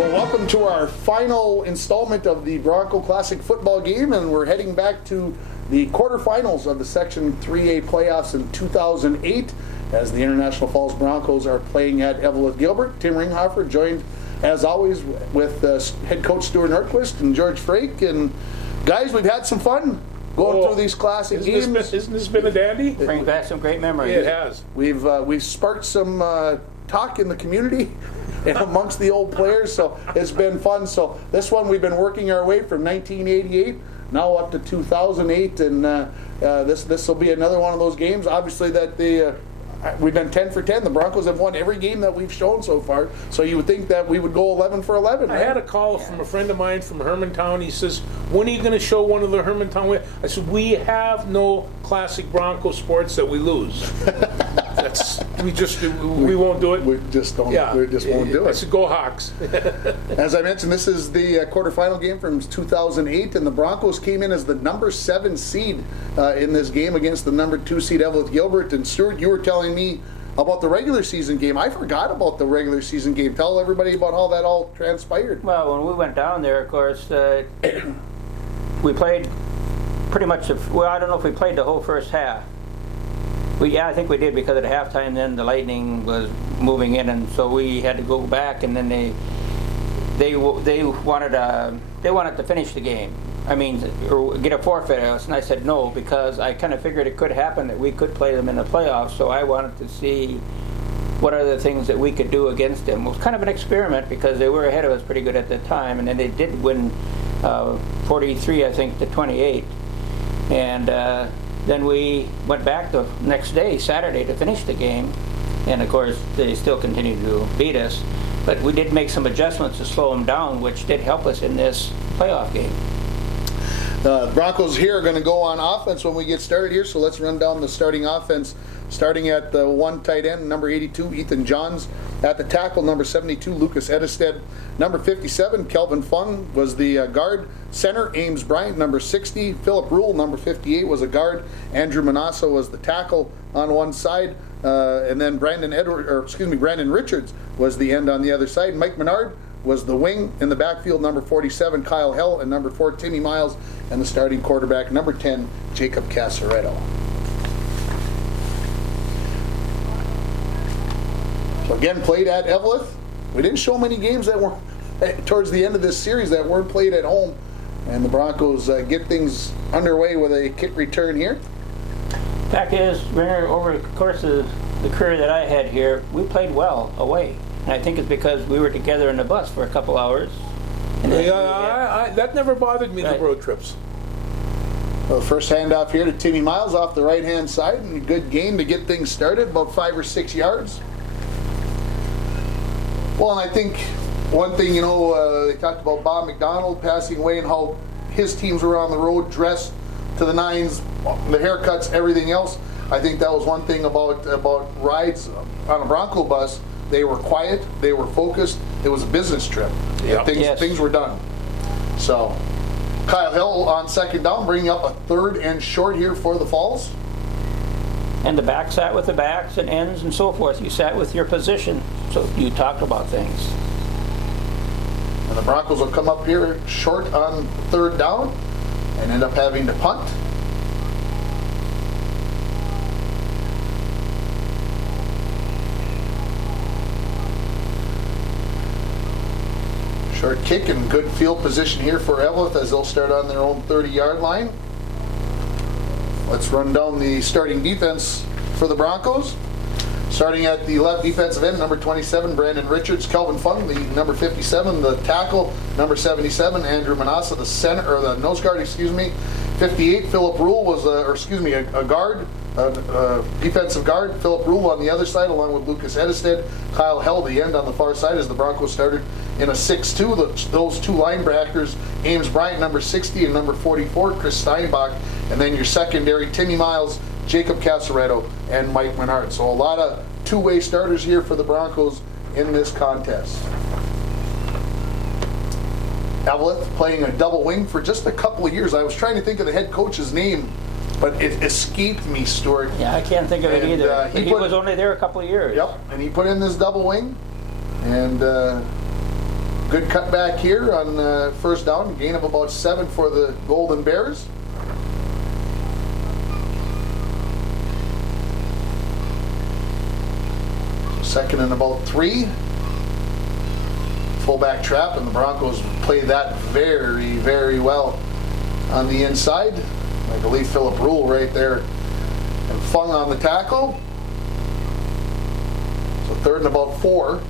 Well, welcome to our final installment of the Bronco Classic football game, and we're heading back to the quarterfinals of the Section 3A playoffs in 2008 as the International Falls Broncos are playing at Eveleth Gilbert. Tim Ringhofer joined, as always, with head coach Stuart Nordquist and George Frake. And guys, we've had some fun going through these classic games. Isn't this been a dandy? Brings back some great memories. It has. We've sparked some talk in the community and amongst the old players, so it's been fun. So this one we've been working our way from 1988 now up to 2008, and this will be another one of those games. Obviously, that we've been 10 for 10. The Broncos have won every game that we've shown so far. So you would think that we would go 11 for 11. Right? I had a call from a friend of mine from Hermantown. He says, "When are you going to show one of the Hermantown?" I said, "We have no classic Bronco sports that we lose. We won't do it. We just don't. Yeah. We just won't do it." I said, "Go Hawks." As I mentioned, this is the quarterfinal game from 2008, and the Broncos came in as the number 7 seed in this game against the number 2 seed Eveleth Gilbert. And Stuart, you were telling me about the regular season game. I forgot about the regular season game. Tell everybody about how that all transpired. Well, when we went down there, of course, we played pretty much. I don't know if we played the whole first half. I think we did, because at halftime then the Lightning was moving in, and so we had to go back, and then they wanted to finish the game. I mean, or get a forfeit. And I said no, because I kind of figured it could happen that we could play them in the playoffs. So I wanted to see what are the things that we could do against them. It was kind of an experiment, because they were ahead of us pretty good at the time, and then they did win 43, I think, to 28, and then we went back the next day, Saturday, to finish the game, and of course they still continued to beat us, but we did make some adjustments to slow them down, which did help us in this playoff game. The Broncos here are going to go on offense when we get started here, so let's run down the starting offense. Starting at the 1 tight end, number 82, Ethan Johns. At the tackle, number 72, Lucas Edested. Number 57, Kelvin Fung was the guard. Center, Ames Bryant. Number 60, Philip Rule. Number 58 was a guard. Andrew Manasseh was the tackle on one side. And then Brandon Richards was the end on the other side. Mike Menard was the wing in the backfield. Number 47, Kyle Hell. And number 4, Timmy Miles. And the starting quarterback, number 10, Jacob Casaretto. Again, played at Eveleth. We didn't show many games that were towards the end of this series that weren't played at home, and the Broncos get things underway with a kick return here. Fact is, over the course of the career that I had here, we played well away, and I think it's because we were together in the bus for a couple hours. And that never bothered me. Right. The road trips. Well, first handoff here to Timmy Miles off the right-hand side, and a good gain to get things started, about 5 or 6 yards. Well, and I think one thing, they talked about Bob McDonald passing away and how his teams were on the road, dressed to the nines, the haircuts, everything else. I think that was one thing about rides on a Bronco bus. They were quiet, they were focused. It was a business trip. Yep. Things were done. So, Kyle Hill on second down, bringing up a 3rd and short here for the Falls. And the back sat with the backs and ends and so forth. You sat with your position, so you talked about things. And the Broncos will come up here short on 3rd down and end up having to punt. Short kick and good field position here for Eveleth as they'll start on their own 30-yard line. Let's run down the starting defense for the Broncos. Starting at the left defensive end, number 27, Brandon Richards. Kelvin Fung, the number 57, the tackle. Number 77, Andrew Manasseh, the center, or the nose guard, 58, Philip Rule was a guard, defensive guard. Philip Rule on the other side, along with Lucas Edested. Kyle Hell, the end on the far side, as the Broncos started in a 6-2. Those two linebackers, Ames Bryant, number 60, and number 44, Chris Steinbach. And then your secondary, Timmy Miles, Jacob Casaretto, and Mike Menard. So a lot of two-way starters here for the Broncos in this contest. Eveleth playing a double wing for just a couple of years. I was trying to think of the head coach's name, but it escaped me, Stuart. Yeah, I can't think of it either. He was only there a couple of years. Yep, and he put in this double wing, and Good cutback here on first down, gain of about 7 for the Golden Bears. Second and about 3. Fullback trap, and the Broncos played that very, very well on the inside. I believe Philip Rule right there, and Fung on the tackle. So third and about 4.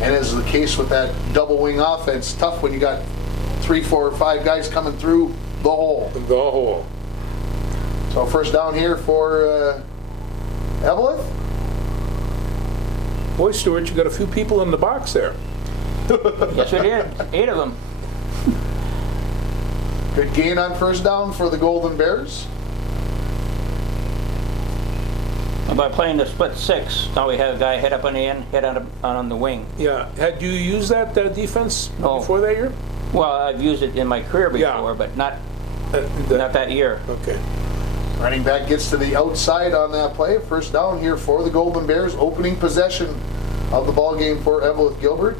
And as is the case with that double wing offense, tough when you got 3, 4, 5 guys coming through the hole. The hole. So first down here for Eveleth. Boy, Stuart, you got a few people in the box there. Yes, we did. 8 of them. Good gain on first down for the Golden Bears. And by playing the split 6, now we have a guy head up on the end, head on the wing. Yeah. Had you used that defense No. before that year? Well, I've used it in my career before, Yeah. but not that year. Okay. Running back gets to the outside on that play. First down here for the Golden Bears. Opening possession of the ball game for Eveleth Gilbert.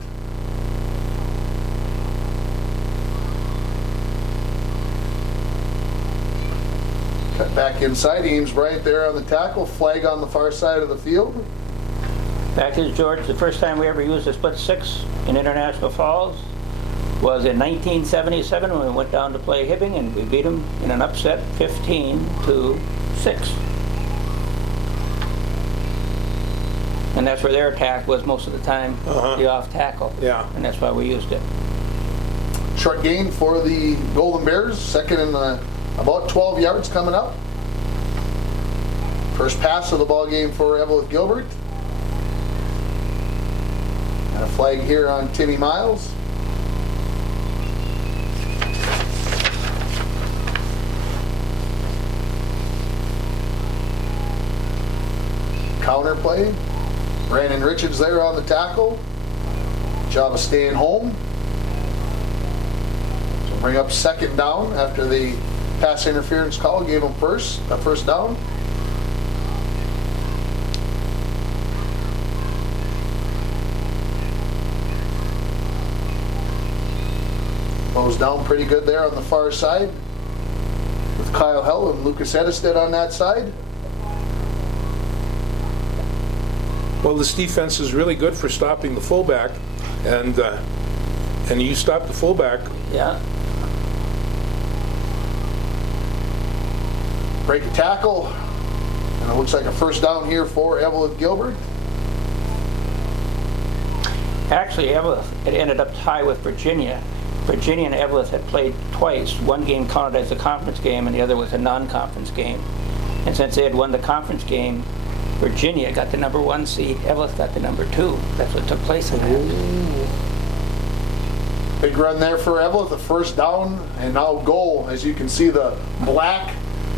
Cut back inside. Ames right there on the tackle. Flag on the far side of the field. Fact is, George, the first time we ever used a split 6 in International Falls was in 1977 when we went down to play Hibbing, and we beat them in an upset 15-6. And that's where their attack was most of the time, the off tackle. Yeah. And that's why we used it. Short gain for the Golden Bears. Second and about 12 yards coming up. First pass of the ball game for Eveleth Gilbert. And a flag here on Timmy Miles. Counter play. Brandon Richards there on the tackle. Job of staying home. So bring up second down after the pass interference call gave him first down. Closed down pretty good there on the far side with Kyle Hell and Lucas Edisted on that side. Well, this defense is really good for stopping the fullback, and you stop the fullback. Yeah. Break a tackle, and it looks like a first down here for Eveleth Gilbert. Actually, Eveleth had ended up tied with Virginia. Virginia and Eveleth had played twice. One game counted as a conference game, and the other was a non-conference game. And since they had won the conference game, Virginia got the number 1 seed. Eveleth got the number 2. That's what took place in that. Big run there for Eveleth, the first down, and now goal. As you can see, the black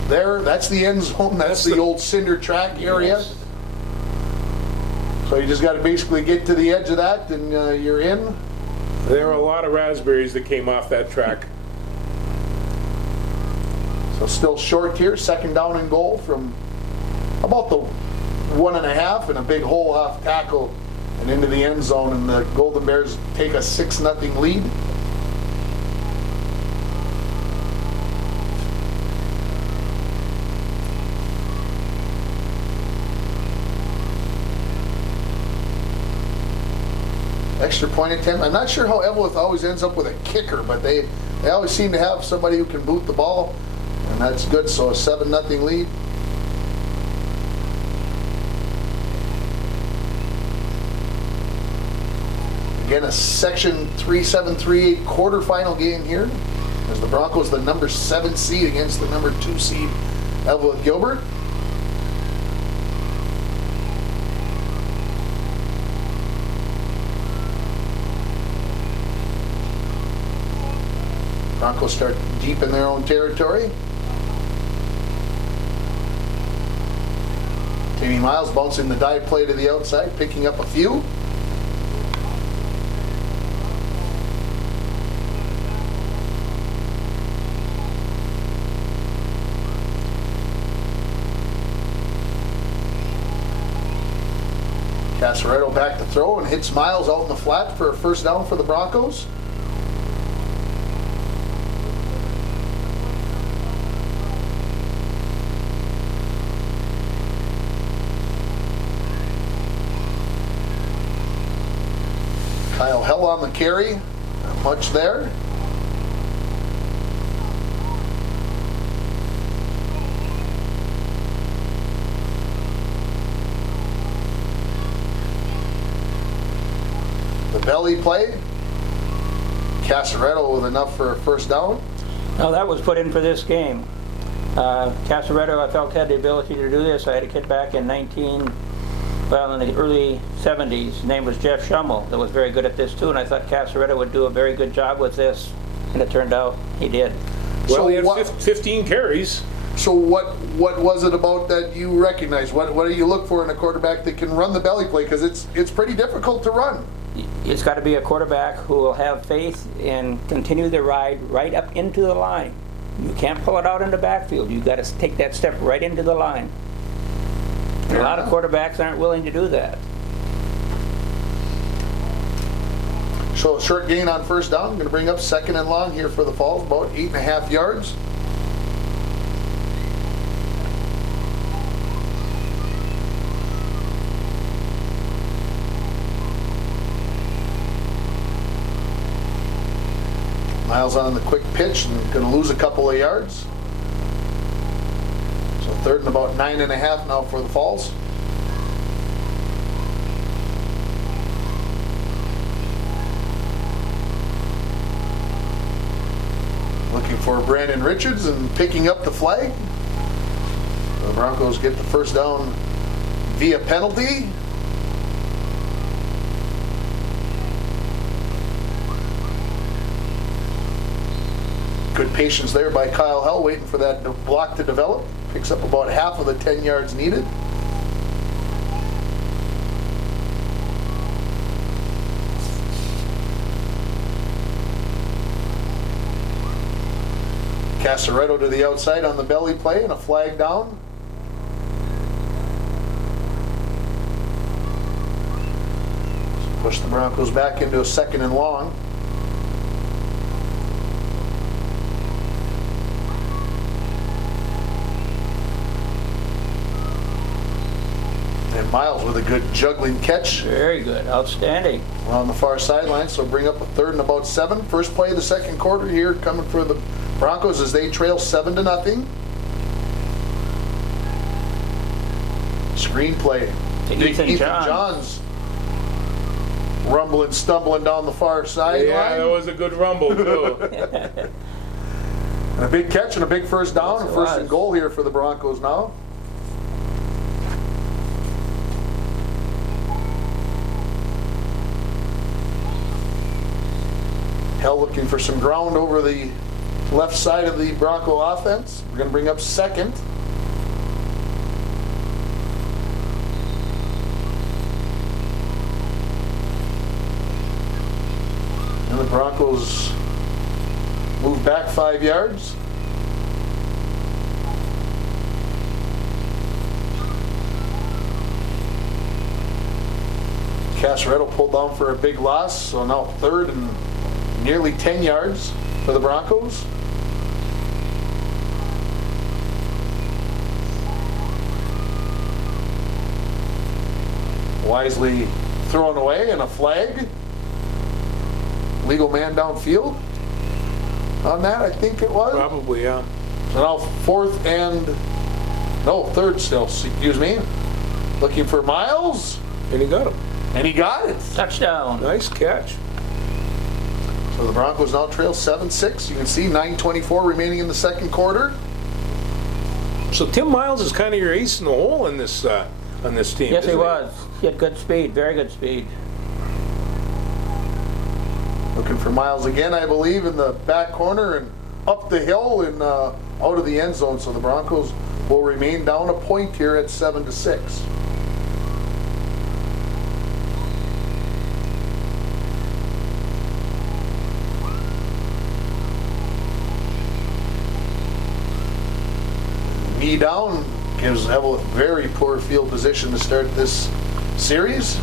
there, that's the end zone. That's the old cinder track area. Yes. So you just got to basically get to the edge of that, and you're in. There are a lot of raspberries that came off that track. So still short here, second down and goal from about the 1.5, and a big hole off tackle and into the end zone, and the Golden Bears take a 6-0 lead. Extra point attempt. I'm not sure how Eveleth always ends up with a kicker, but they always seem to have somebody who can boot the ball, and that's good. So a 7-0 lead. Again, a Section 3738 quarterfinal game here, as the Broncos the number 7 seed against the number 2 seed Eveleth Gilbert. Broncos start deep in their own territory. Timmy Miles bouncing the dive play to the outside, picking up a few. Casaretto back to throw and hits Miles out in the flat for a first down for the Broncos. Kyle Hell on the carry. Not much there. The belly play. Casaretto with enough for a first down. No, that was put in for this game. Casaretto, I felt, had the ability to do this. I had a kid back in in the early 70s. His name was Jeff Schummel, that was very good at this too, and I thought Casaretto would do a very good job with this, and it turned out he did. Well, So he had what- 15 carries. So what was it about that you recognize? What do you look for in a quarterback that can run the belly play? Because it's pretty difficult to run. It's got to be a quarterback who will have faith and continue the ride right up into the line. You can't pull it out in the backfield. You've got to take that step right into the line. And a lot of quarterbacks aren't willing to do that. So a short gain on first down. Going to bring up second and long here for the Falls, about 8.5 yards. Miles on the quick pitch and going to lose a couple of yards. So third and about 9.5 now for the Falls. Looking for Brandon Richards and picking up the flag. The Broncos get the first down via penalty. Good patience there by Kyle Hell, waiting for that block to develop. Picks up about half of the 10 yards needed. Casaretto to the outside on the belly play and a flag down. Push the Broncos back into a second and long. And Miles with a good juggling catch Very good. Outstanding. on the far sideline, so bring up a third and about 7. First play of the second quarter here coming for the Broncos as they trail 7-0. Screen play. To Big Ethan Johns rumbling, stumbling down the far sideline. Yeah, that was a good rumble, too. And a big catch and a big first down. Yes, it First was. and goal here for the Broncos now. Hell looking for some ground over the left side of the Bronco offense. We're going to bring up second. And the Broncos move back 5 yards. Casaretto pulled down for a big loss, so now third and nearly 10 yards for the Broncos. Wisely thrown away and a flag. Legal man downfield on that, I think it was. Probably, yeah. So now third still, excuse me. Looking for Miles, And he got him. and he got it. Touchdown. Nice catch. So the Broncos now trail 7-6. You can see 9:24 remaining in the second quarter. So Tim Miles is kind of your ace in the hole in this on this team. Yes, he isn't was. He had good speed, very good speed. Looking for Miles again, I believe, in the back corner and up the hill and out of the end zone. So the Broncos will remain down a point here at 7-6. Knee down gives Eveleth very poor field position to start this series.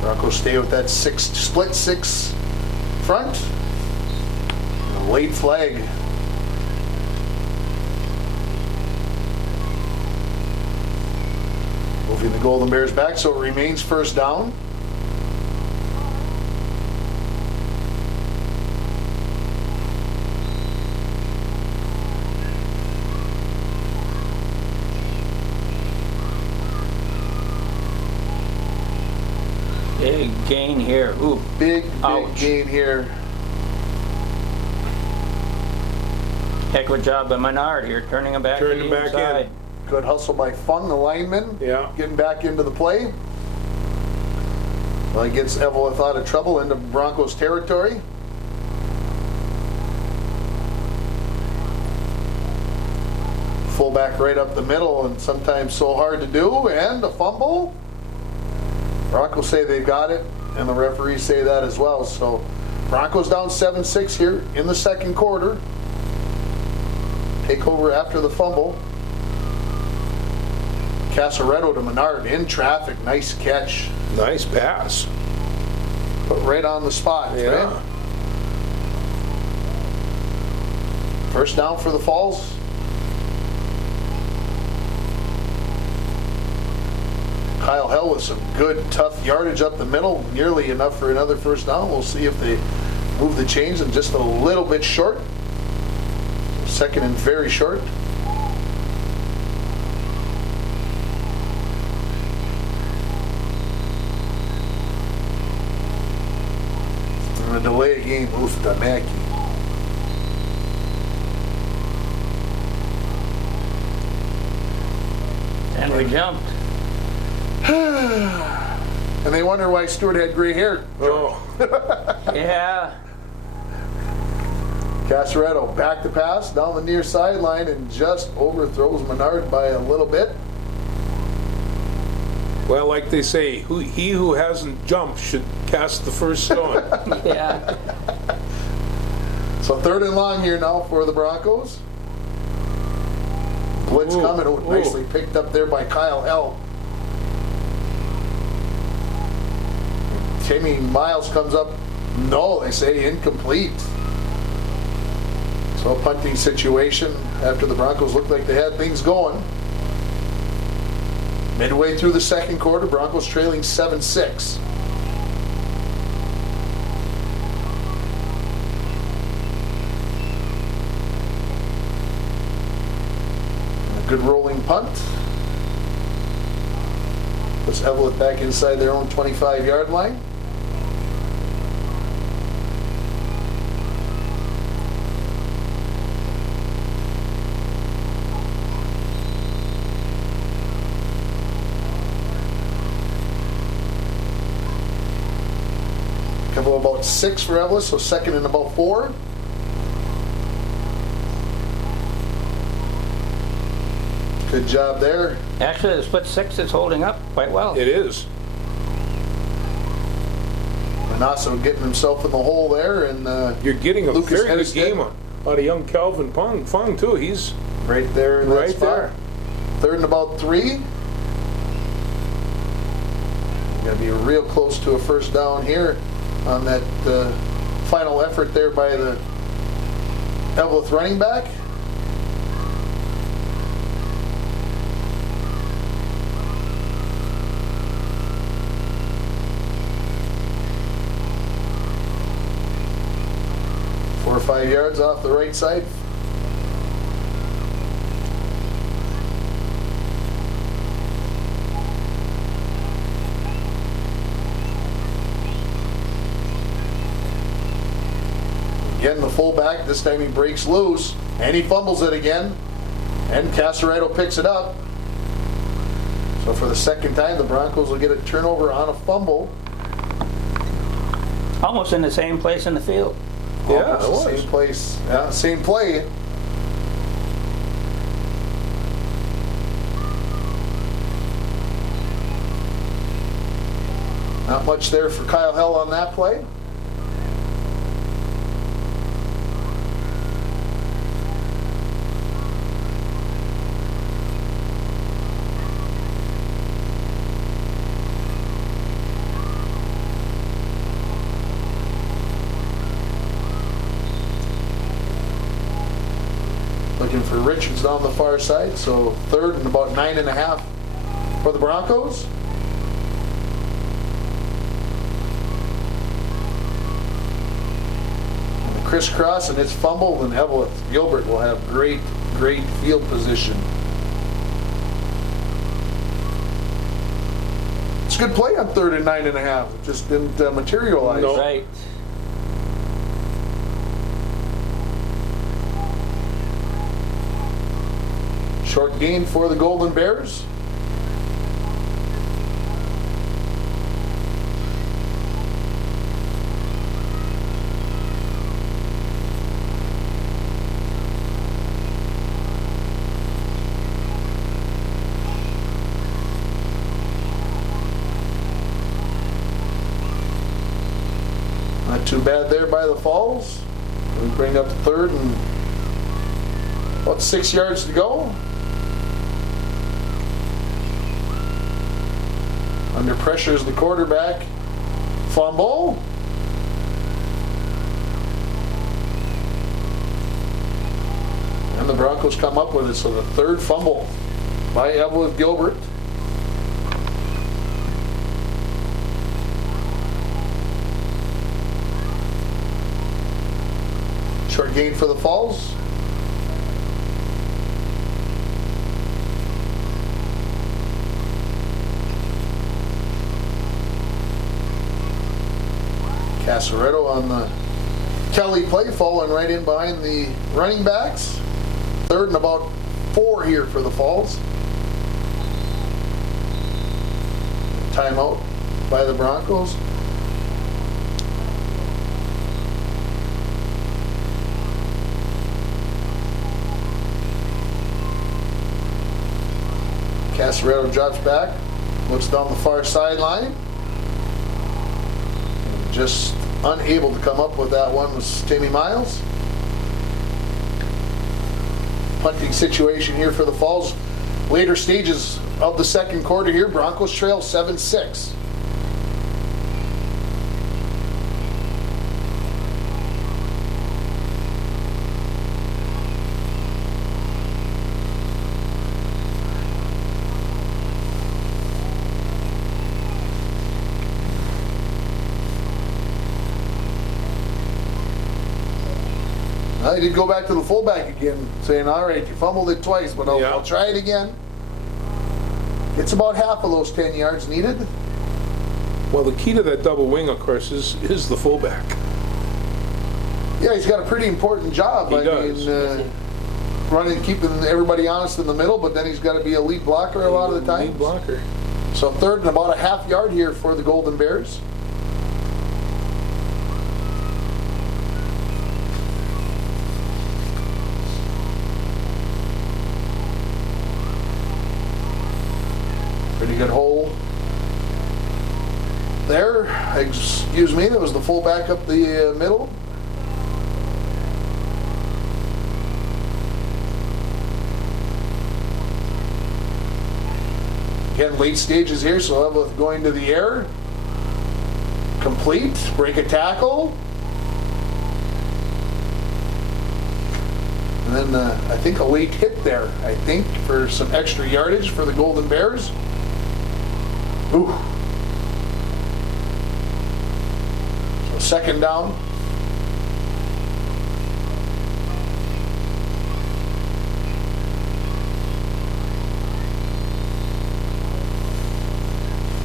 Broncos stay with that split six front. And a late flag. Moving the Golden Bears back, so it remains first down. Big gain here. Ooh. Big Ouch. gain here. Heck of a job by Menard here, turning him back Turning to him the back inside. Good hustle by Fung, the lineman. Yeah. Getting back into the play. Well, he gets Eveleth out of trouble into Broncos territory. Fullback right up the middle, and sometimes so hard to do, and a fumble. Broncos say they've got it, and the referees say that as well. So Broncos down 7-6 here in the second quarter. Take over after the fumble. Casaretto to Menard in traffic. Nice catch. Nice pass. Put right on the spot. Yeah. Right? First down for the Falls. Kyle Hell with some good, tough yardage up the middle. Nearly enough for another first down. We'll see if they move the chains and just a little bit short. Second and very short. And a delay game. Oof, Damaki. And we jumped. And they wonder why Stewart had gray hair. Oh. Yeah. Casaretto back to pass down the near sideline and just overthrows Menard by a little bit. Well, like they say, he who hasn't jumped should cast the first stone. Yeah. So third and long here now for the Broncos. Blitz Ooh, coming. Oh, ooh. nicely picked up there by Kyle Hell. Timmy Miles comes up. No, they say incomplete. So a punting situation after the Broncos looked like they had things going. Midway through the second quarter, Broncos trailing 7-6. A good rolling punt. Puts Eveleth back inside their own 25-yard line. Couple about 6 for Eveleth, so second and about 4. Good job there. Actually, the split six is holding up quite well. It is. Manasso getting himself in the hole there, and You're getting a Lucas very good Hennestead. game out of young Calvin Fung too. He's right there in that right spot. there. Third and about 3. Going to be real close to a first down here on that final effort there by the Eveleth running back. Four or 5 yards off the right side. Again, the fullback, this time he breaks loose, and he fumbles it again, and Casaretto picks it up. So for the second time, the Broncos will get a turnover on a fumble. Almost in the same place in the field. Yeah, Almost it the was. same place, yeah, same play. Not much there for Kyle Hell on that play. Richards down the far side. So third and about 9.5 for the Broncos. And the crisscross and its fumble, and Eveleth Gilbert will have great field position. It's a good play on third and 9.5. It just didn't materialize. No. Right. Short gain for the Golden Bears. Not too bad there by the Falls. We bring up third and about 6 yards to go. Under pressure is the quarterback. Fumble. And the Broncos come up with it. So the third fumble by Eveleth Gilbert. Short gain for the Falls. Casaretto on the Kelly play, falling right in behind the running backs. Third and about 4 here for the Falls. Timeout by the Broncos. Casaretto drops back, looks down the far sideline. Just unable to come up with that one was Timmy Miles. Punting situation here for the Falls. Later stages of the second quarter here, Broncos trail 7-6. I did go back to the fullback again, saying, all right, you fumbled it twice, but I'll try it again. It's about half of those 10 yards needed. Well, the key to that double wing, of course, is the fullback. Yeah, he's got a pretty important job. He does. Running, keeping everybody honest in the middle, but then he's got to be a lead blocker a lot of the time. Lead blocker. So third and about a half yard here for the Golden Bears. Pretty good hole there. Excuse me, that was the fullback up the middle. Again, late stages here, so Eveleth going to the air. Complete, break a tackle. And then I think a late hit there, I think, for some extra yardage for the Golden Bears. Ooh. So second down.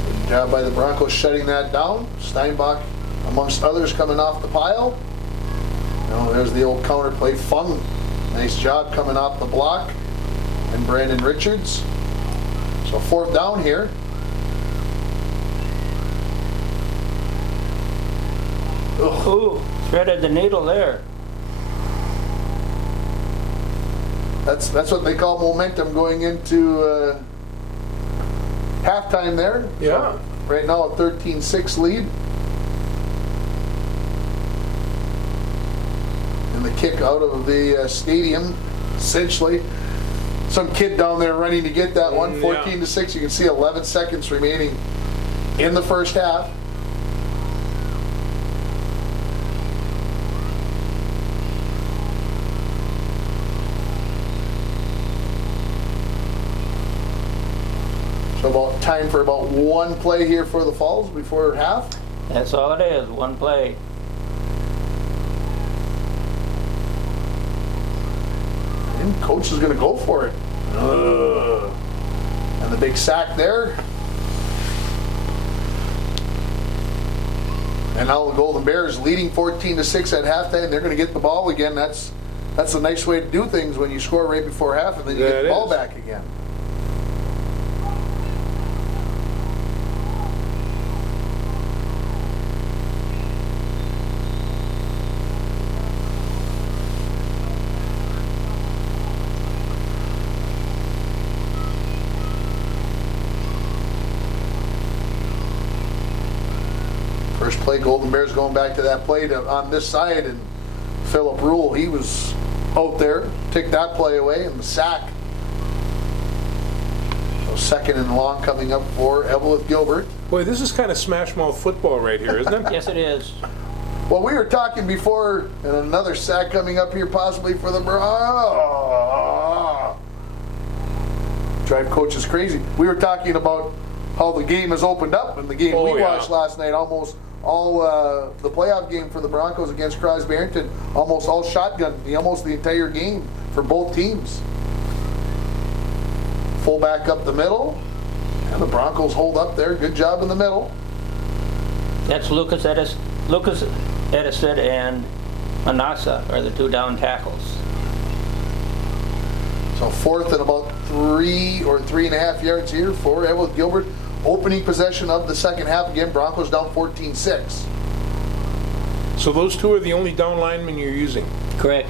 Good job by the Broncos shutting that down. Steinbach, amongst others, coming off the pile. Oh, there's the old counter play. Fung, nice job coming off the block. And Brandon Richards. So fourth down here. Ooh, threaded the needle there. That's what they call momentum going into halftime there. Yeah. So right now a 13-6 lead. And the kick out of the stadium, essentially. Some kid down there running to get that one, 14-6. You can see 11 seconds remaining in the first half. So about time for about one play here for the Falls before half. That's all it is, one play. And coach is going to go for it. And the big sack there. And now the Golden Bears leading 14-6 at halftime. They're going to get the ball again. That's a nice way to do things when you score right before half and then you get the ball back again. First play, Golden Bears going back to that play on this side, and Philip Rule, he was out there, took that play away, and the sack. So second and long coming up for Eveleth Gilbert. Boy, this is kind of smash mouth football right here, isn't it? Yes, it is. Well, we were talking before, and another sack coming up here possibly for the drive coach is crazy. We were talking about how the game has opened up, and the game we watched last night, almost all the playoff game for the Broncos against Crosby Barrington, almost all shotgun, almost the entire game for both teams. Fullback up the middle, and the Broncos hold up there. Good job in the middle. That's Lucas Edison and Manassa are the two down tackles. So fourth and about 3 or 3.5 yards here for Eveleth Gilbert. Opening possession of the second half. Again, Broncos down 14-6. So those two are the only down linemen you're using? Correct.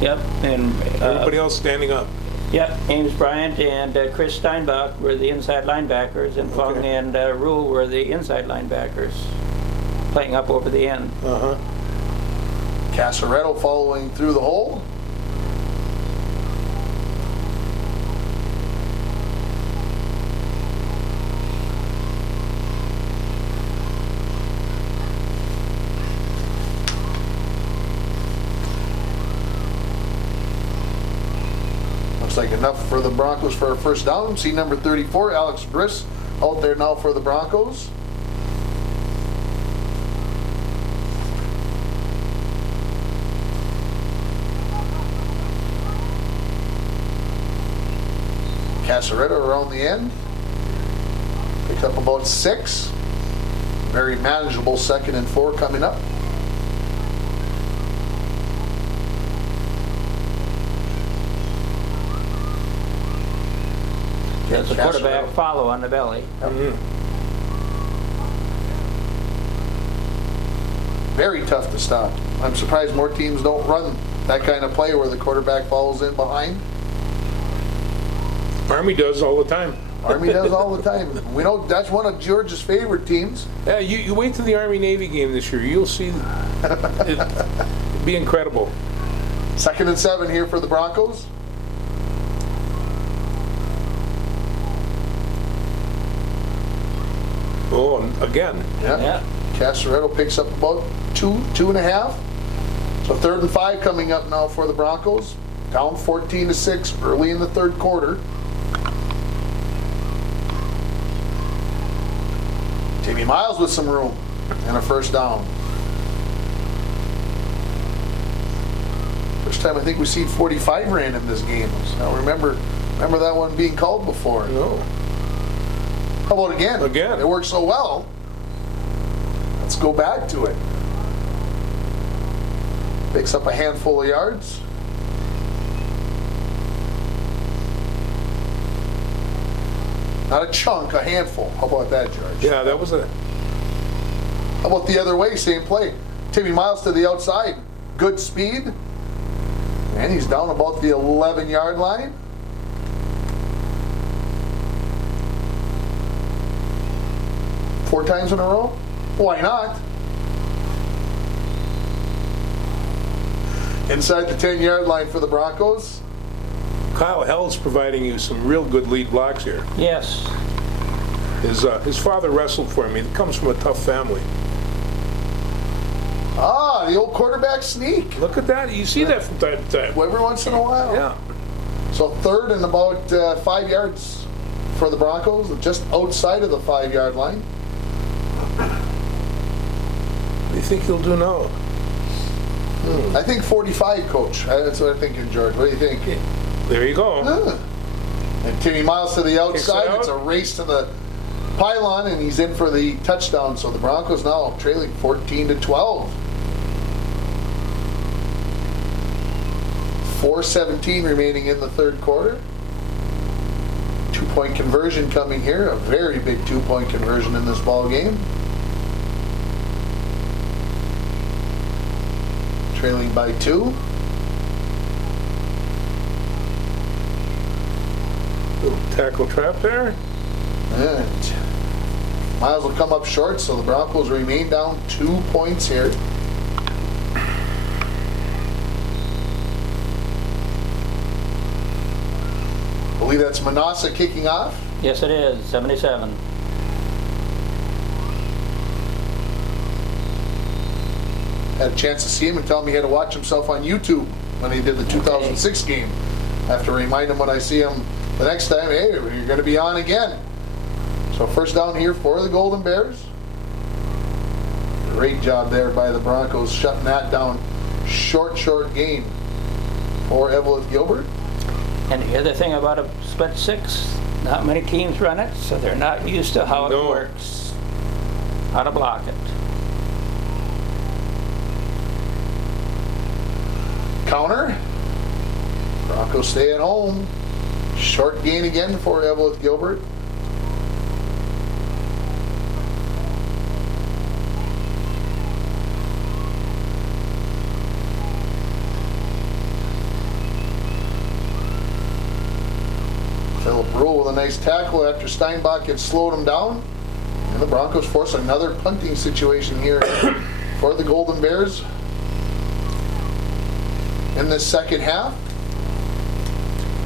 Yep. And everybody else standing up? Yep. Ames Bryant and Chris Steinbach were the inside linebackers, and Fung and Rule were the inside linebackers, playing up over the end. Casaretto following through the hole. Like enough for the Broncos for a first down. See number 34, Alex Briss, out there now for the Broncos. Casaretto around the end. Picked up about 6. Very manageable 2nd and 4 coming up. There's a quarterback follow on the belly. Very tough to stop. I'm surprised more teams don't run that kind of play where the quarterback follows in behind. Army does all the time. Army does all the time. We know that's one of George's favorite teams. Yeah, you wait till the Army-Navy game this year. You'll see it'd be incredible. 2nd and 7 here for the Broncos. Oh, and again. Yeah. Casaretto picks up about 2.5. So 3rd and 5 coming up now for the Broncos. Down 14-6 early in the third quarter. Jamie Miles with some room and a first down. First time I think we've seen 45 ran in this game. So remember that one being called before. No. How about again? Again. It worked so well. Let's go back to it. Picks up a handful of yards. Not a chunk, a handful. How about that, George? Yeah, that was a... How about the other way, same play? Timmy Miles to the outside. Good speed. And he's down about the 11-yard line. Four times in a row? Why not? Inside the 10-yard line for the Broncos. Kyle Hell's providing you some real good lead blocks here. Yes. His father wrestled for him. He comes from a tough family. Ah, the old quarterback sneak. Look at that. You see that from time to time. Every once in a while. Yeah. So 3rd and about 5 yards for the Broncos, just outside of the 5-yard line. What do you think he'll do now? I think 45, Coach. That's what I'm thinking, George. What do you think? There you go. And Timmy Miles to the outside. out. It's a race to the pylon, and he's in for the touchdown. So the Broncos now trailing 14-12. 4:17 remaining in the third quarter. 2-point conversion coming here. A very big 2-point conversion in this ball game. Trailing by 2. Little tackle trap there. And Miles will come up short, so the Broncos remain down 2 points here. I believe that's Manassa kicking off. Yes, it is. 77. Had a chance to see him and tell him he had to watch himself on YouTube when he did the 2006 game. I have to remind him when I see him the next time, hey, you're going to be on again. So first down here for the Golden Bears. Great job there by the Broncos shutting that down. Short gain for Eveleth Gilbert. And the other thing about a split 6, not many teams run it, so they're not used to how it works, how to block it. Counter. Broncos stay at home. Short gain again for Eveleth Gilbert. Philip Rule with a nice tackle after Steinbach had slowed him down. And the Broncos force another punting situation here for the Golden Bears in this second half.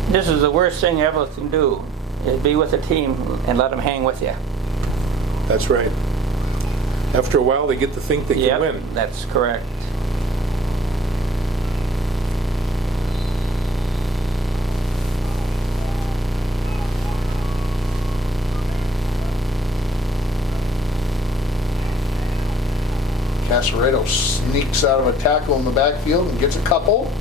This is the worst thing Eveleth can do, is be with a team and let them hang with you. That's right. After a while, they get to think they can win. That's correct. Casareto sneaks out of a tackle in the backfield and gets a couple.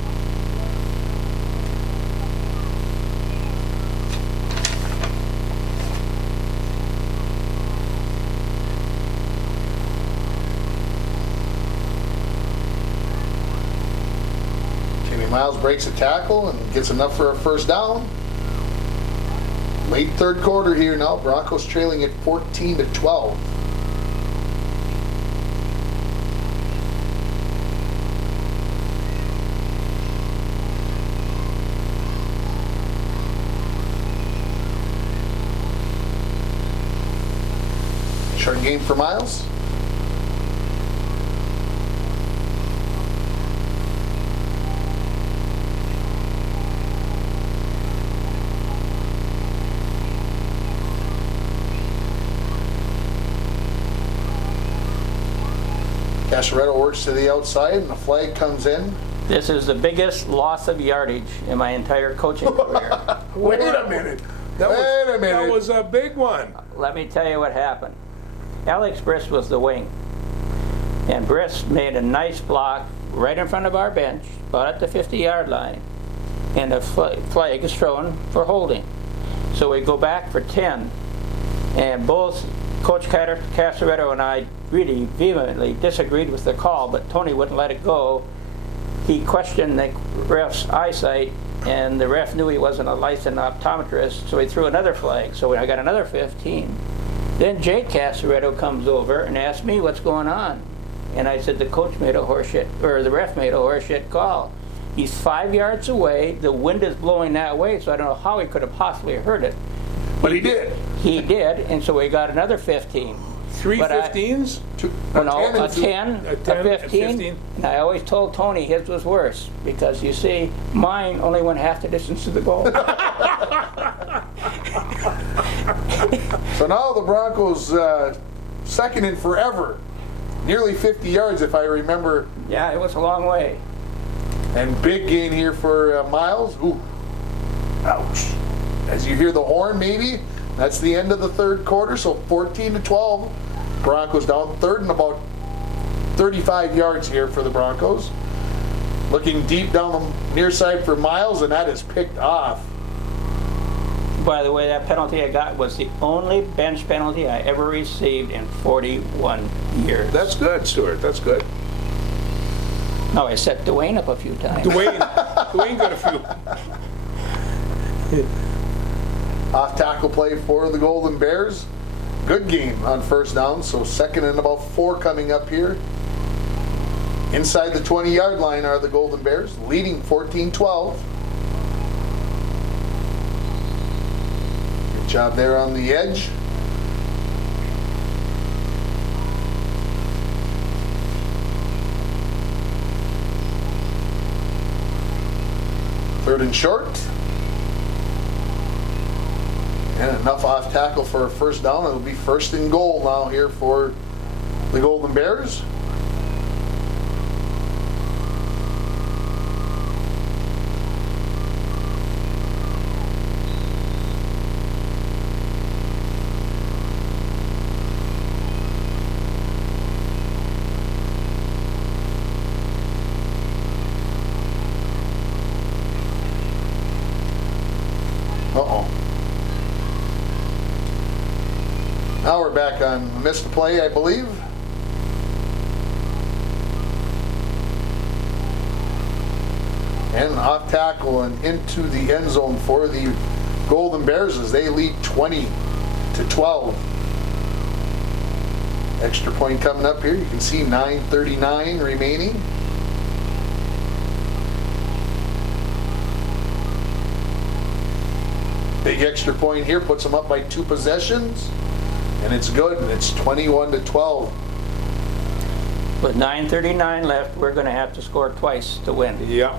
Timmy Miles breaks a tackle and gets enough for a first down. Late third quarter here now. Broncos trailing at 14-12. Short game for Miles. Casareto works to the outside and the flag comes in. This is the biggest loss of yardage in my entire coaching career. Wait a minute. That was a big one. Let me tell you what happened. Alex Briss was the wing. And Briss made a nice block right in front of our bench, about at the 50-yard line. And the flag is thrown for holding. So we go back for 10. And both Coach Casareto and I really vehemently disagreed with the call, but Tony wouldn't let it go. He questioned the ref's eyesight, and the ref knew he wasn't a licensed optometrist, so he threw another flag. So I got another 15. Then Jake Casareto comes over and asks me what's going on. And I said the coach made a horseshit, or the ref made a horseshit call. He's 5 yards away, the wind is blowing that way, so I don't know how he could have possibly heard it. But he did. He did, and so we got another 15. Three But 15s? A 10, a 15, and I always told Tony his was worse, because you see, mine only went half the distance to the goal. So now the Broncos second in forever. Nearly 50 yards if I remember. Yeah, it was a long way. And big gain here for Miles. Ooh. Ouch. As you hear the horn maybe, That's the end of the third quarter, so 14-12. Broncos down, third and about 35 yards here for the Broncos. Looking deep down the near side for Miles, and that is picked off. By the way, that penalty I got was the only bench penalty I ever received in 41 years. That's good, Stuart. That's good. No, I set Dwayne up a few times. Dwayne got a few. Off tackle play for the Golden Bears. Good game on first down, so second and about 4 coming up here. Inside the 20-yard line are the Golden Bears, leading 14-12. Good job there on the edge. Third and short. And enough off tackle for a first down. It'll be first and goal now here for the Golden Bears. Now we're back on missed play, I believe. And off tackle and into the end zone for the Golden Bears as they lead 20-12. Extra point coming up here. You can see 9:39 remaining. Big extra point here puts them up by 2 possessions. And it's good, and it's 21-12. With 9:39 left, we're going to have to score twice to win. Yeah.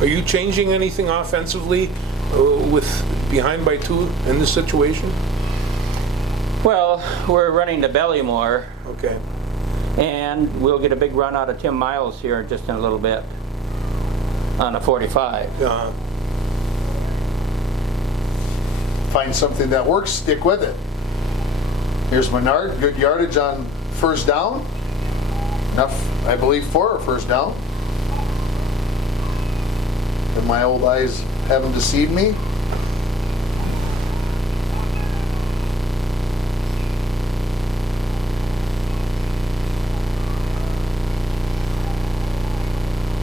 Are you changing anything offensively with behind by 2 in this situation? Well, we're running to belly more, Okay. and we'll get a big run out of Tim Miles here just in a little bit on a 45. Find something that works, stick with it. Here's Menard, good yardage on first down. Enough, I believe, for a first down. And my old eyes haven't deceived me.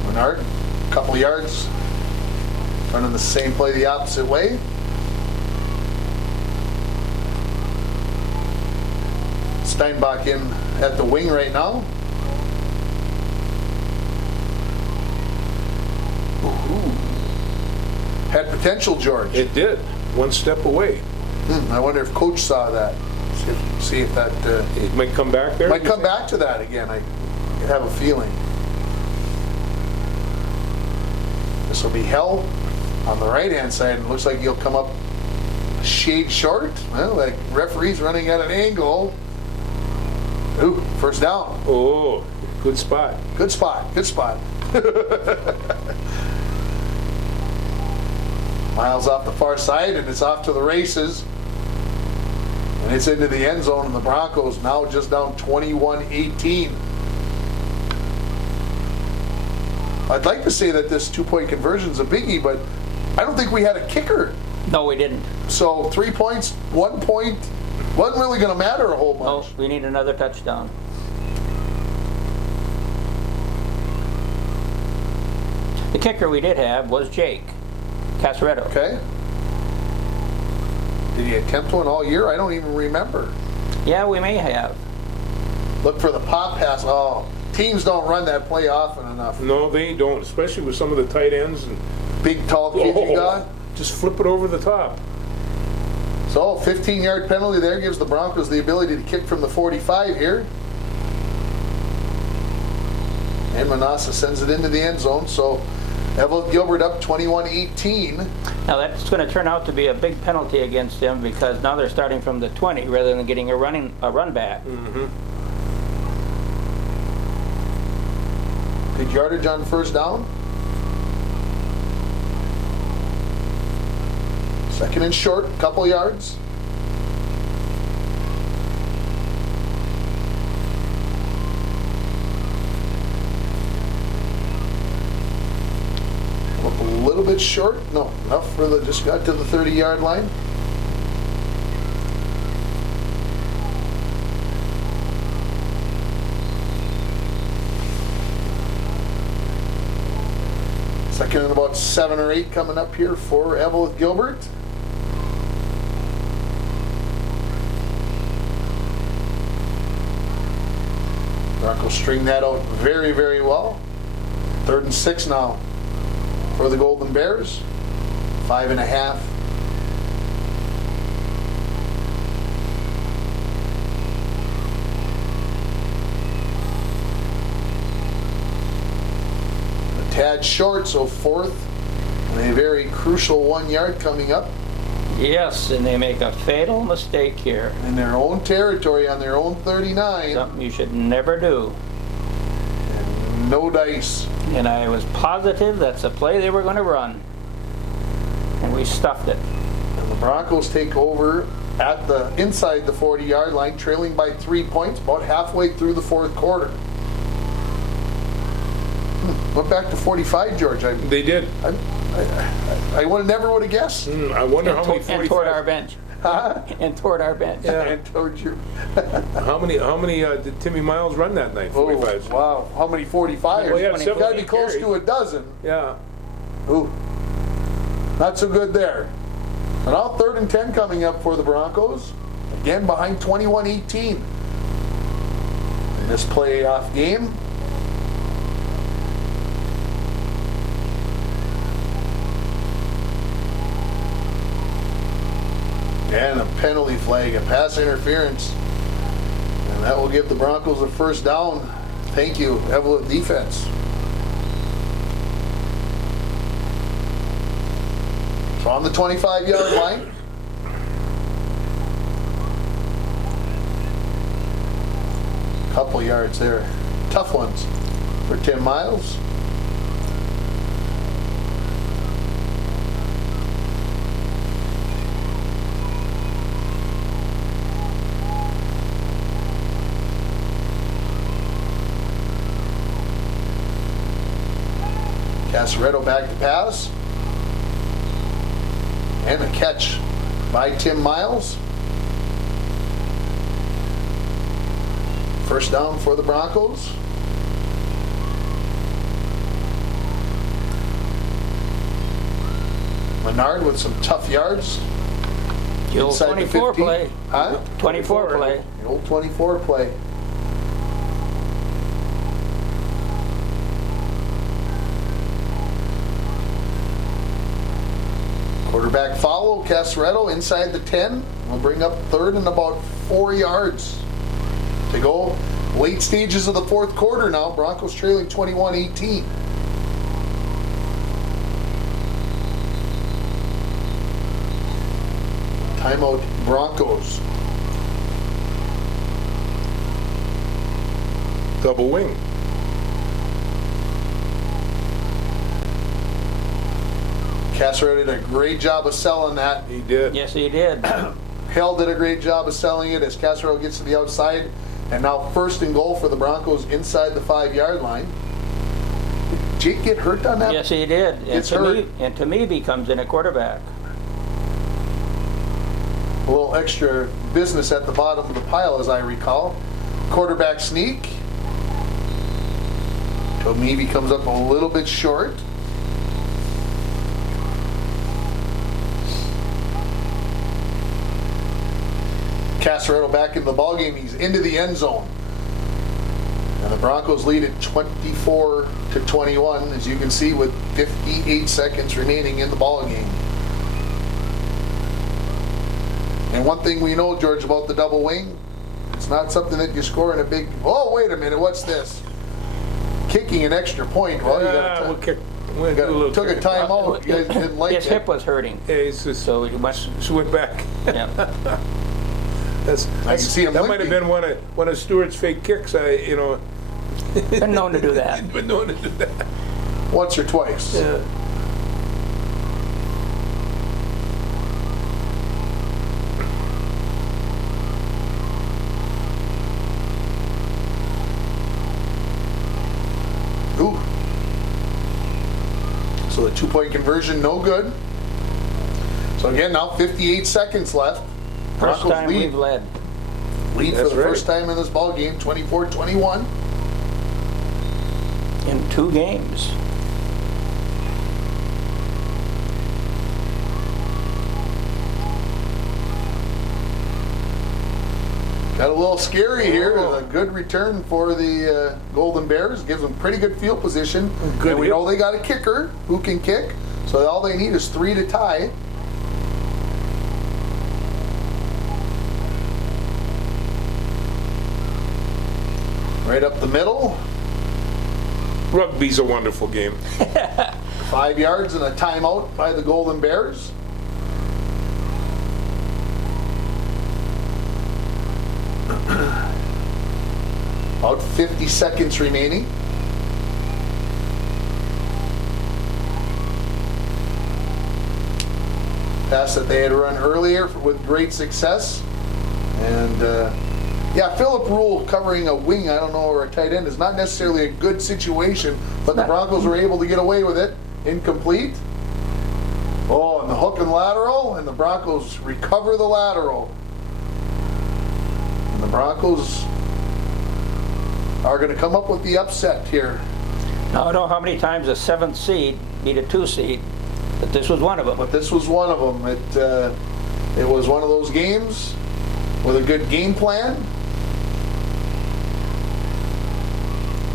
Menard, a couple yards. Running the same play the opposite way. Steinbach in at the wing right now. Ooh. Had potential, George. It did. 1 step away. I wonder if Coach saw that. See if that It might come back there. might come back to that again. I have a feeling. This will be Hell on the right-hand side. It looks like he'll come up a shade short. Well, like referee's running at an angle. Ooh, first down. Oh, good spot. Good spot, good spot. Miles off the far side, and it's off to the races. And it's into the end zone, and the Broncos now just down 21-18. I'd like to say that this 2-point conversion is a biggie, but I don't think we had a kicker. No, we didn't. So 3 points, 1 point, wasn't really going to matter a whole bunch. Oh, we need another touchdown. The kicker we did have was Jake Casaretto. Okay. Did he attempt one all year? I don't even remember. Yeah, we may have. Look for the pop pass. Oh, teams don't run that play often enough. No, they don't, especially with some of the tight ends and Big, tall kid you got. just flip it over the top. So, 15-yard penalty there gives the Broncos the ability to kick from the 45 here. And Manassa sends it into the end zone. So, Eveleth Gilbert up 21-18. Now that's going to turn out to be a big penalty against them because now they're starting from the 20 rather than getting a run back. Mm-hmm. Good yardage on first down. Second and short, couple yards. Up a little bit short. No, enough for the, just got to the 30-yard line. Second and about 7 or 8 coming up here for Eveleth Gilbert. Broncos string that out very, very well. 3rd and 6 now for the Golden Bears. 5.5. Tad short, so 4th, and a very crucial 1 yard coming up. Yes, and they make a fatal mistake here. In their own territory, on their own 39. Something you should never do. And no dice. And I was positive that's a play they were going to run. And we stuffed it. And the Broncos take over at the inside the 40-yard line, trailing by 3 points, about halfway through the 4th quarter. Went back to 45, George. They did. I would never would have guessed. I wonder how many 45. And toward our bench. Huh? And toward our bench. Yeah. And told you. How many did Timmy Miles run that night? 45s. Oh, wow. How many 45s? Well, yeah, Got to be close to a dozen. Yeah. Ooh. Not so good there. And now 3rd and 10 coming up for the Broncos. Again behind 21-18. In this playoff game. And a penalty flag, a pass interference. And that will give the Broncos a 1st down. Thank you, Eveleth defense. So on the 25-yard line. Couple yards there. Tough ones for Tim Miles. Casaretto back to pass. And a catch by Tim Miles. 1st down for the Broncos. Menard with some tough yards. The old Inside the 24 15. play. Huh? 24 play. The old 24 play. Quarterback follow, Casaretto inside the 10. We'll bring up 3rd and about 4 yards to go. Late stages of the 4th quarter now. Broncos trailing 21-18. Timeout Broncos. Double wing. Casaretto did a great job of selling that. He did. Yes, he did. Hell did a great job of selling it as Casaretto gets to the outside. And now 1st and goal for the Broncos inside the 5-yard line. Did Jake get hurt on that? Yes, he did. Gets hurt. And Tomeeby comes in at quarterback. A little extra business at the bottom of the pile, as I recall. Quarterback sneak. Tomeeby comes up a little bit short. Casaretto back in the ballgame. He's into the end zone. And the Broncos lead at 24-21, as you can see, with 58 seconds remaining in the ballgame. And one thing we know, George, about the double wing, it's not something that you score in a big, oh, wait a minute, what's this? Kicking an extra point. Well, you got we'll kick. took a timeout. You guys didn't like His it. hip was hurting. Yeah, he's just So he went. swing back. Yeah. I can see him that might have limping. been one of Stewart's fake kicks. Been known to do that. Been known to do that. Once or twice. Yeah. So the 2-point conversion, no good. So again, now 58 seconds left. First Broncos time we've led. Lead for That's the right. first time in this ball game, 24-21. In 2 games. Got a little scary here. A good return for the Golden Bears. Gives them pretty good field position. Good And we hit. know they got a kicker who can kick. So all they need is 3 to tie. Right up the middle. Rugby's a wonderful game. 5 yards and a timeout by the Golden Bears. About 50 seconds remaining. Pass that they had run earlier with great success. And yeah, Philip Rule covering a wing, I don't know, or a tight end is not necessarily a good situation, but the Broncos were able to get away with it. Incomplete. Oh, and the hook and lateral, and the Broncos recover the lateral. And the Broncos are going to come up with the upset here. Now, I don't know how many times a 7th seed beat a 2 seed, but this was one of them. But this was one of them. It was one of those games with a good game plan.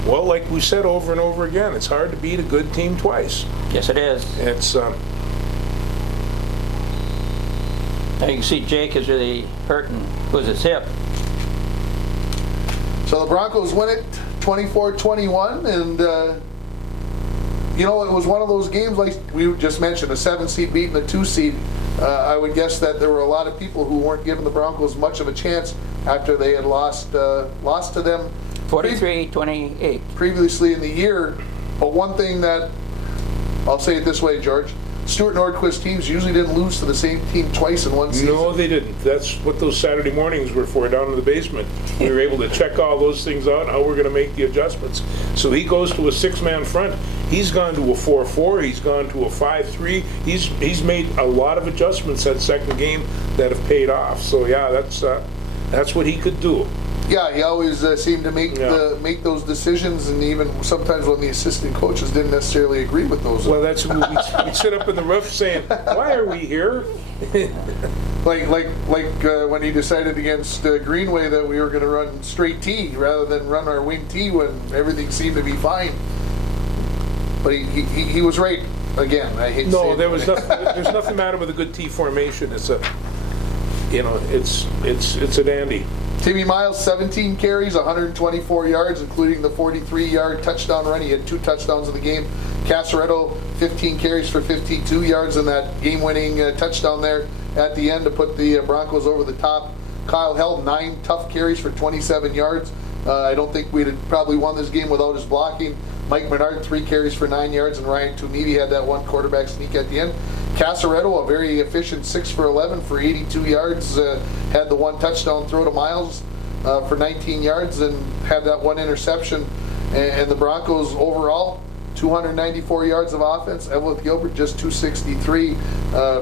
Well, like we said over and over again, it's hard to beat a good team twice. Yes, it is. It's Now you can see Jake is really hurting with his hip. So the Broncos win it 24-21, and you know, it was one of those games like we just mentioned, a 7 seed beating a 2 seed. I would guess that there were a lot of people who weren't giving the Broncos much of a chance after they had lost to them 43-28. previously in the year. But one thing that, I'll say it this way, George, Stuart Nordquist teams usually didn't lose to the same team twice in one season. No, they didn't. That's what those Saturday mornings were for, down in the basement. We were able to check all those things out, how we're going to make the adjustments. So he goes to a 6-man front. He's gone to a 4-4. He's gone to a 5-3. He's made a lot of adjustments that second game that have paid off. So yeah, that's what he could do. Yeah, he always seemed to make make those decisions, and even sometimes when the assistant coaches didn't necessarily agree with those. Well, that's we'd sit up in the roof saying, "Why are we here?" like when he decided against Greenway that we were going to run straight T rather than run our wing T when everything seemed to be fine. But he was right again. I hate to say No, it. there's nothing matter with a good T formation. It's a dandy. Timmy Miles, 17 carries, 124 yards, including the 43-yard touchdown run. He had 2 touchdowns in the game. Casaretto, 15 carries for 52 yards, and that game-winning touchdown there at the end to put the Broncos over the top. Kyle Held, 9 tough carries for 27 yards. I don't think we'd have probably won this game without his blocking. Mike Menard, 3 carries for 9 yards, and Ryan Tumidi had that one quarterback sneak at the end. Casaretto, a very efficient 6 for 11 for 82 yards, had the 1 touchdown throw to Miles for 19 yards, and had that 1 interception. And the Broncos overall, 294 yards of offense. Eveleth Gilbert just 263,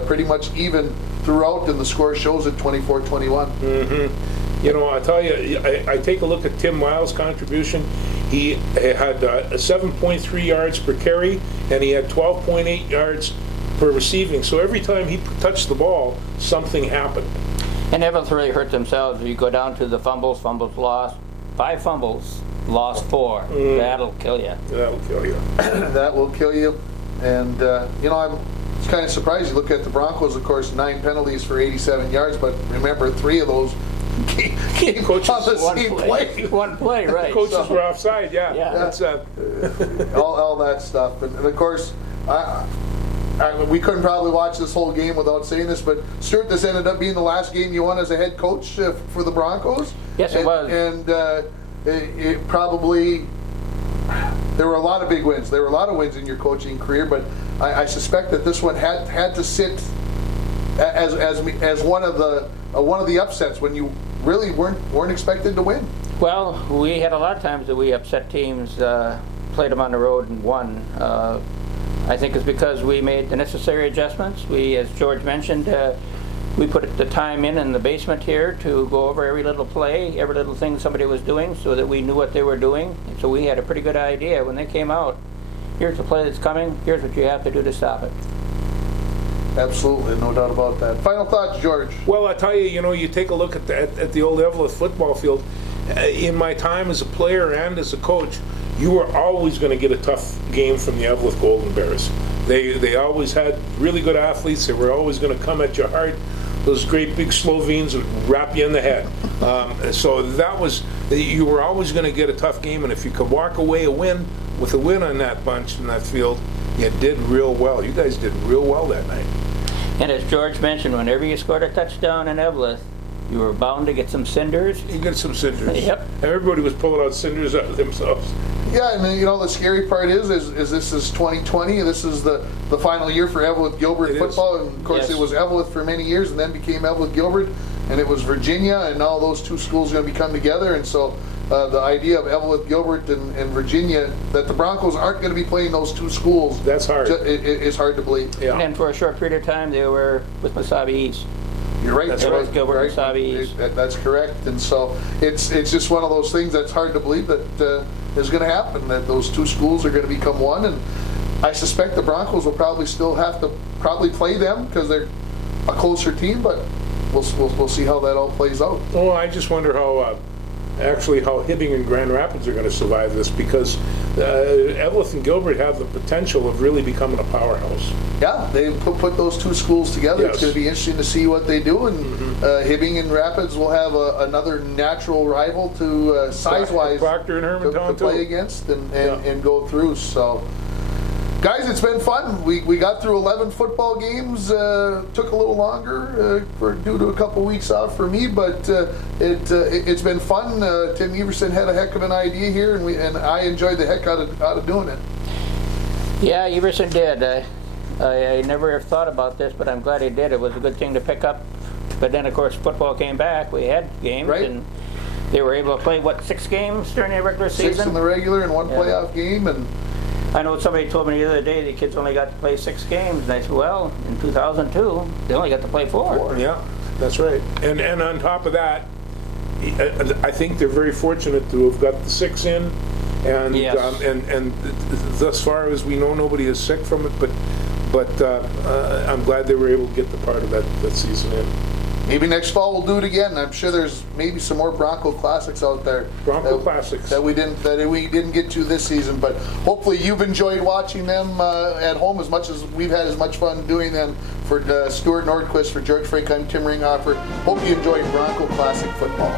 pretty much even throughout, and the score shows it 24-21. Mm-hmm. You know, I tell you, I take a look at Tim Miles' contribution. He had 7.3 yards per carry, and he had 12.8 yards per receiving. So every time he touched the ball, something happened. And Eveleth really hurt themselves. You go down to the fumbles lost. 5 fumbles, lost 4. That'll kill you. That'll kill you. That will kill you. And, you know, I'm kind of surprised. You look at the Broncos, of course, 9 penalties for 87 yards, but remember, 3 of those came Coaches, on the same play. One play, right. Coaches were offside, yeah. Yeah. That's, all that stuff. And of course, we couldn't probably watch this whole game without saying this, but Stuart, this ended up being the last game you won as a head coach for the Broncos. Yes, it was. And it probably, there were a lot of big wins. There were a lot of wins in your coaching career, but I suspect that this one had to sit as one of the upsets when you really weren't expected to win. Well, we had a lot of times that we upset teams, played them on the road and won. I think it's because we made the necessary adjustments. We, as George mentioned, we put the time in the basement here to go over every little play, every little thing somebody was doing so that we knew what they were doing. So we had a pretty good idea when they came out. Here's the play that's coming. Here's what you have to do to stop it. Absolutely, no doubt about that. Final thoughts, George? Well, I tell you, you take a look at the old Eveleth football field. In my time as a player and as a coach, you were always going to get a tough game from the Eveleth Golden Bears. They always had really good athletes. They were always going to come at you hard. Those great big Slovenes would wrap you in the head. So that was, you were always going to get a tough game, and if you could walk away with a win on that bunch in that field, you did real well. You guys did real well that night. And as George mentioned, whenever you scored a touchdown in Eveleth, you were bound to get some cinders. You get some cinders. Yep. Everybody was pulling out cinders out of themselves. Yeah, and then, the scary part is this is 2020. This is the final year for Eveleth Gilbert football, and of course Yes. it was Eveleth for many years, and then became Eveleth Gilbert, and it was Virginia, and now those two schools are going to become together, and so the idea of Eveleth Gilbert and Virginia, that the Broncos aren't going to be playing those two schools, That's hard. It's hard to believe. Yeah. And then for a short period of time, they were with Mesabi East. You're right. That's you're right. right. Gilbert Right. and Mesabi East. That's correct, and so it's just one of those things that's hard to believe that is going to happen. That those two schools are going to become one, and I suspect the Broncos will probably still have to play them because they're a closer team. But we'll see how that all plays out. Oh, I just wonder how Hibbing and Grand Rapids are going to survive this, because Eveleth and Gilbert have the potential of really becoming a powerhouse. Yeah, they put those two schools together. Yes. It's going to be interesting to see what they do, and Hibbing and Rapids will have another natural rival to size-wise Proctor and Hermantown to play too. against and go through. So, guys, it's been fun. We got through 11 football games. Took a little longer due to a couple weeks off for me, but it's been fun. Tim Everson had a heck of an idea here, and I enjoyed the heck out of doing it. Yeah, Everson did. I never have thought about this, but I'm glad he did. It was a good thing to pick up. But then, of course, football came back. We had games, Right. and they were able to play, 6 games during the regular season? 6 in the regular and 1 Yeah. playoff game, and I know somebody told me the other day the kids only got to play 6 games, and I said, well, in 2002, they only got to play 4. Yeah, that's right. And on top of that, I think they're very fortunate to have got the 6 in, and Yes. and thus far as we know, nobody is sick from it. But I'm glad they were able to get the part of that season in. maybe next fall we'll do it again. I'm sure there's maybe some more Bronco Classics out there. Classics that we didn't get to this season, but hopefully you've enjoyed watching them at home as much as we've had as much fun doing them. For Stuart Nordquist, for George Frank, I'm Tim Ringhofer. Hope you enjoyed Bronco Classic football.